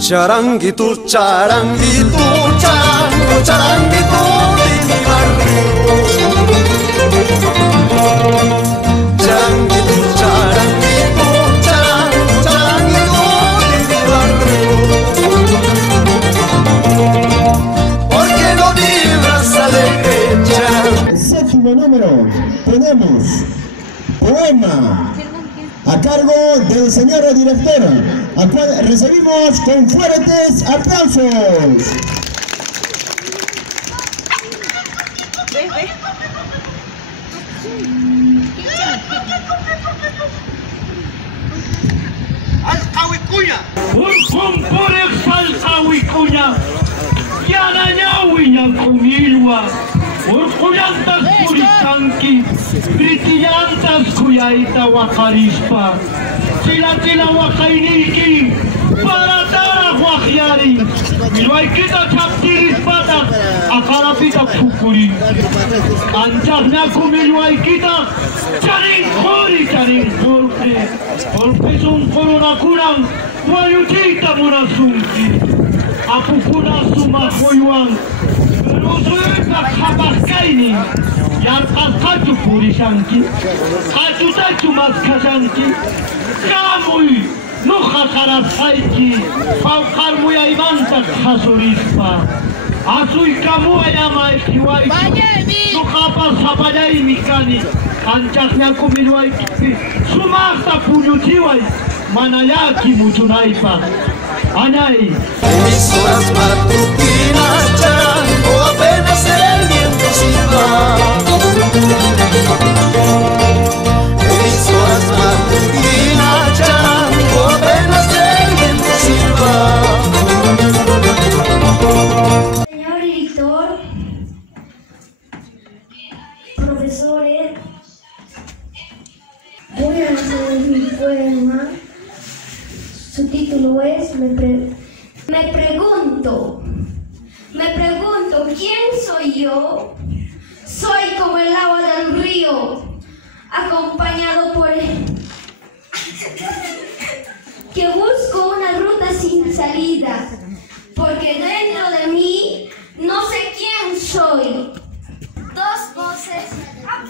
Charanguito, charanguito, charango, charanguito de mi barrio. Charanguito, charanguito, charango, charanguito de mi barrio. Porque no vibras alegre, charango. Séptimo número, tenemos poema a cargo del señor director, al cual recibimos con fuertes aplausos. Alcahuicuña. Por el salcahuicuña. Yanañahuiña comilwa. Urkullantas puritanki. Britillantas kuyaita wakarispa. Tila wakainiki. Para tara wakyari. Milwaikita chaptirispata. Akarapita pukuri. Anchakna kumilwaikita. Charing khori. Olpe sun korona kurang. Wayutita murasunki. Apukuna sumakoyuan. Rusuita kapakaini. Yarkakatu purishanki. Kachutachu maskashanki. Kamui. Nuja karasaiki. Paukar muyaimanta kasurispa. Asui kamuya llama esquiwaiki. Nuja pasapayai mikani. Anchaknya kumiluaiki. Sumasta puñutiwai. Manayaki muchunaipa. Anay. Emisoras matutinas, charango, apenas el viento silba. Emisoras matutinas, charango, apenas el viento silba. Señor director, profesores, voy a hacer mi poema. Su título es Me pregunto, ¿quién soy yo? Soy como el agua del río, acompañado por que busco una ruta sin salida, porque dentro de mí no sé quién soy.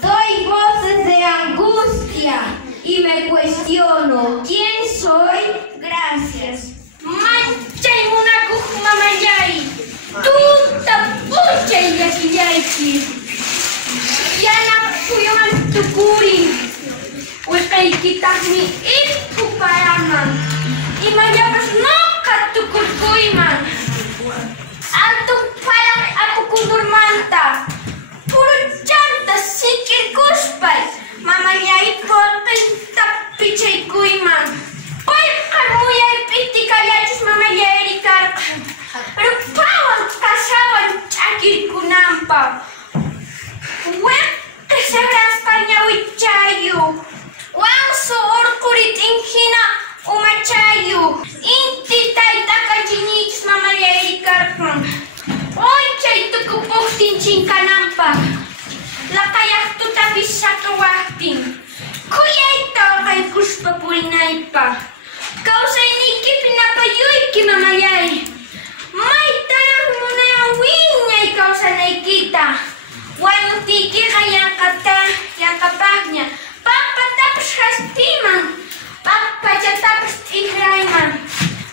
Doy voces de angustia y me cuestiono, ¿quién soy? Gracias. Manchay munakuj mamayay, tuta puchay yakiyayki. Yana puyaman tukuri, wikaykitaqmi irkuparaman. Imallapas noqa tukurkuyman. Altun payaq apukunurmanta, puro chanta sikirkuspay, mamayay porqinta pichaykuyman. Payqa muyaypi kallachis mamayayri karqan, rupawan kasawan ch'akirkunanpaq. Waqqa sarasqa ñawichayu, wansu urquritinhina umachayu. Inti taytaqa chinichis mamayayri karqan, unchay tukupuqtin chinkananpaq. Laqayaq tutapis saqawaqtin, khuyayta waqaykuspa purinaypaq. Kawsaynikipi napayuyki mamayay, maytaraq munayan wiñay kawsanaykita. Wañutiykiqa yanqapaqña, pampatapas hastiman, pampachatapas t'inrayman.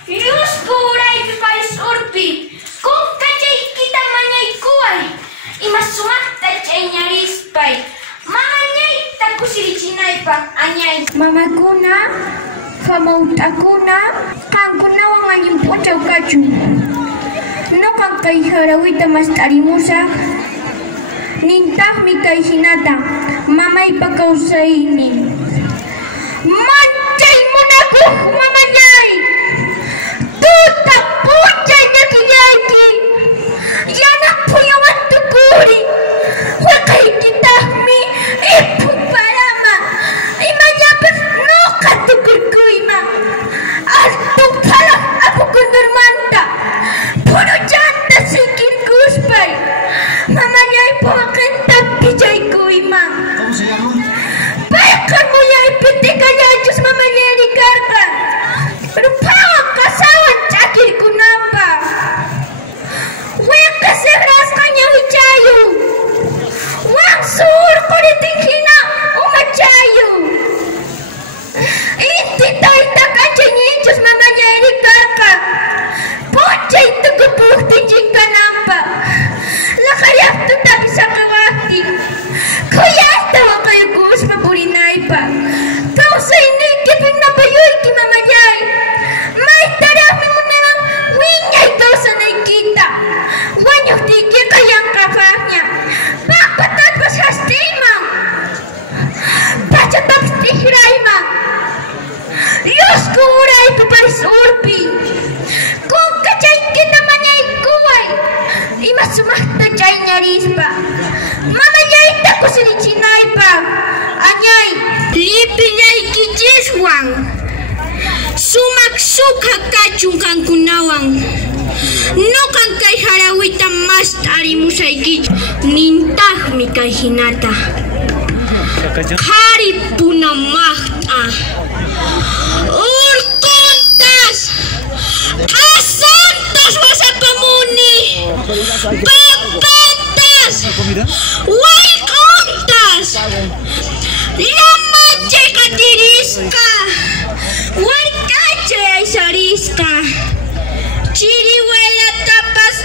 Llusku uraypi paris urpi, kunkachaykita mañaykuway, ima sumaqta chayñarispay. Mamañayta kusirichinaypaq añay. Mamakuna, hamawt'akuna, qankunawan allinpuchau kachun. Nuqa kay harawita mast'arimusaq, nintaqmi kay hinata mamaypa kawsaynin. Manchay munakuq mamayay, tuta puchay llakillayki. Yana puyawan tukuri, waqaykitaqmi irpuparama. Imallapas nuqa tukurkuyman. Altun phalaq apukunurmanta, puro chanta sikirkuspay, mamayay porqinta pichaykuyman. ¿Cómo se llama? Payqa muyaypi tikallachus mamayayri karqan, sumahta chay ñarispa mamallayta kusinichinaypa añay llipillaykichishwan sumak sukha kachun kankunawan nuqan kay harawita mas tarimusaykichu nintaqmi kay hinata qhari punamaqta urquntas qasantas wasapamuni papantas wayquntas llamaychay qatirisqa warkachay aysarisqa chiriwayatapas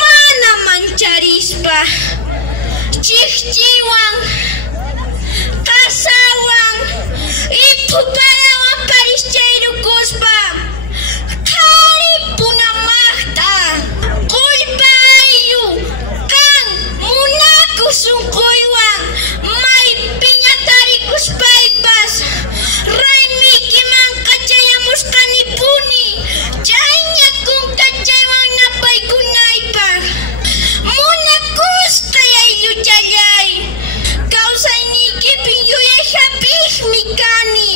mana mancharispa chiqchiwan kasawan ipuparawan parischayrukuspa qhari punamaqta qullpa ayllu kan munaku sunquywan maypiña tarikuspaypas raymikiman qachayamusqanipuni chayña kunkachaywan napaykunaypaq munakusqay aylluchallay kawsayniykipin yuyayhapikmi kani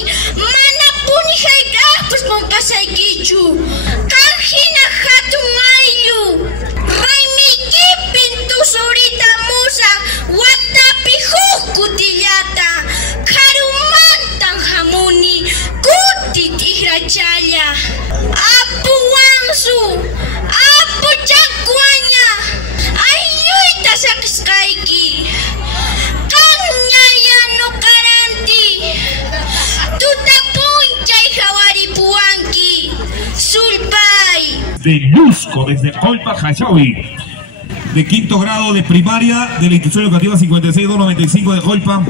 mana punijayqaqpas qunqasaykichu kan hina hatun ayllu raymiykipin tusurita musaq watapi huk kutillata qharumantan hamuni kuti tiqrachalla apu wansu apu chakwaña aylluyta saqisqayki qañaya nuqaranti tuta punchay hawaripuwanki sulpay de Luzco, desde Colpa, Hachawi, de quinto grado de primaria de la institución educativa 56295 de Colpa,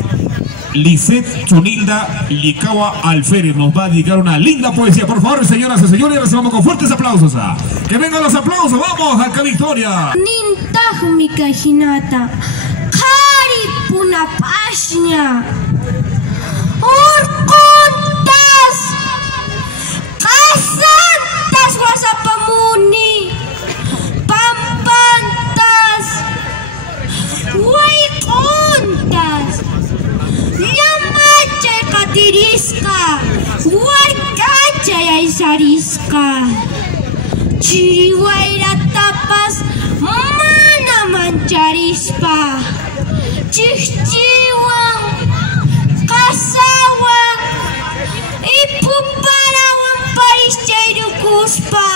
Lisette Chunilda Licawa Alférez nos va a dedicar una linda poesía. Por favor, señoras y señores, recibamos con fuertes aplausos. ¡Que vengan los aplausos! ¡Vamos, Alca Victoria! nintaqmi kay hinata qhari punapashña urquntas qasantas wasapamuni pampantas wayquntas llamachay qatirisqa warkachay aysarisqa chiriwayratapas mana mancharispa chiqchiwan qasawan ipuparawan parischayrukuspa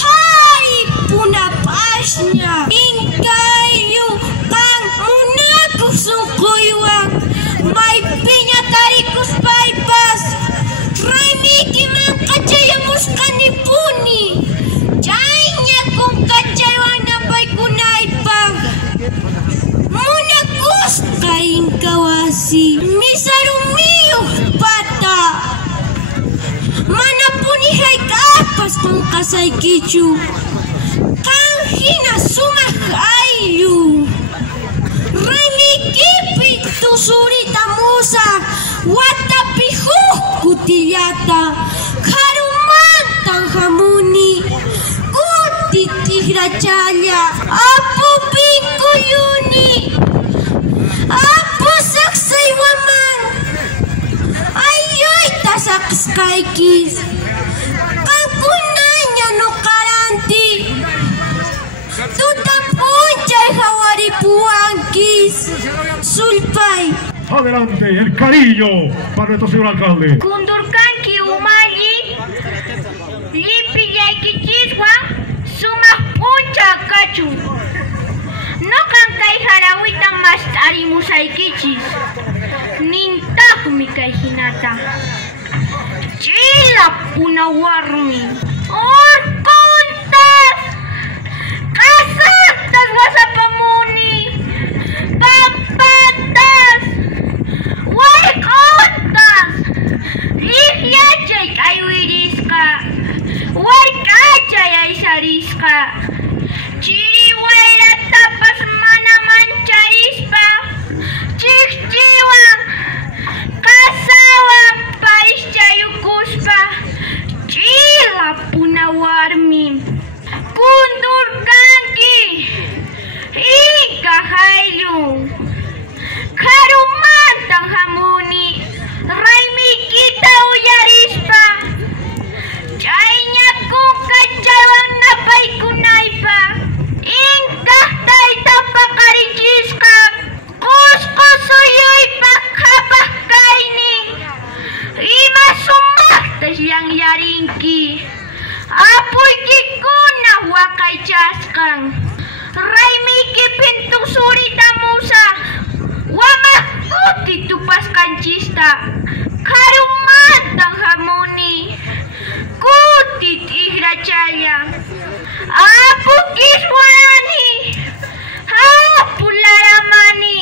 qhari punapashña inkayllu kan munakuq sunquywan maypiña tarikuspaypas raymikiman qachayamusqanipuni chayña kunkachaywan napaykunaypaq munakusqa inka wasi misarumiyuq pata mana punijayqaqpas qunqasaykichu kan hina sumaq ayllu raymikipi tusurita musaq watapi huk kutillata qharumantan hamuni kuti tiqrachalla apu pinkuyuni apu saqsaywaman aylluyta saqisqaykis qankunaña nuqaranti tuta punchay hawaripuwankis sulpay. Adelante, el cariño para nuestro señor alcalde. Kundurkanki umalli llipillaykichiswan sumaq puncha kachun nuqan kay harawita mas tarimusaykichis nintaqmi kay hinata chila punawarmi urquntas qasantas wasapamuni papantas wayquntas lliqyachay k'aywirisqa warkachay aysarisqa chiriwayratapas mana mancharispa chiqchiwan qasawan parischayukuspa chila punawarmi kundurkanki hamun. Karumantang hamuni, raymikita uyarispa. Chayña kukachawang napaykunaypa. Ingkah taytapa karichisqa. Qusqu suyuypa qhapaq kaynin. Ima sumaqtash llanyarinki. Apuykikuna waqaychasqan. Raymiki pintu surita musa. Wamaq kuti tupasqanchista. Karumantang hamuni. Kuti tigrachaya. Apukiswani. Apularamani.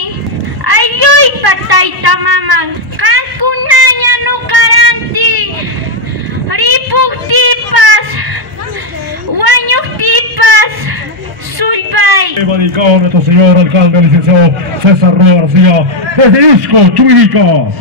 Ayuypa tayta maman. Kankunaya nukaranti. Ripuktipas. Wañuktipas. Suybay. Dedicado a nuestro señor alcalde, licenciado César Rueda García, desde Isco, Chuirica.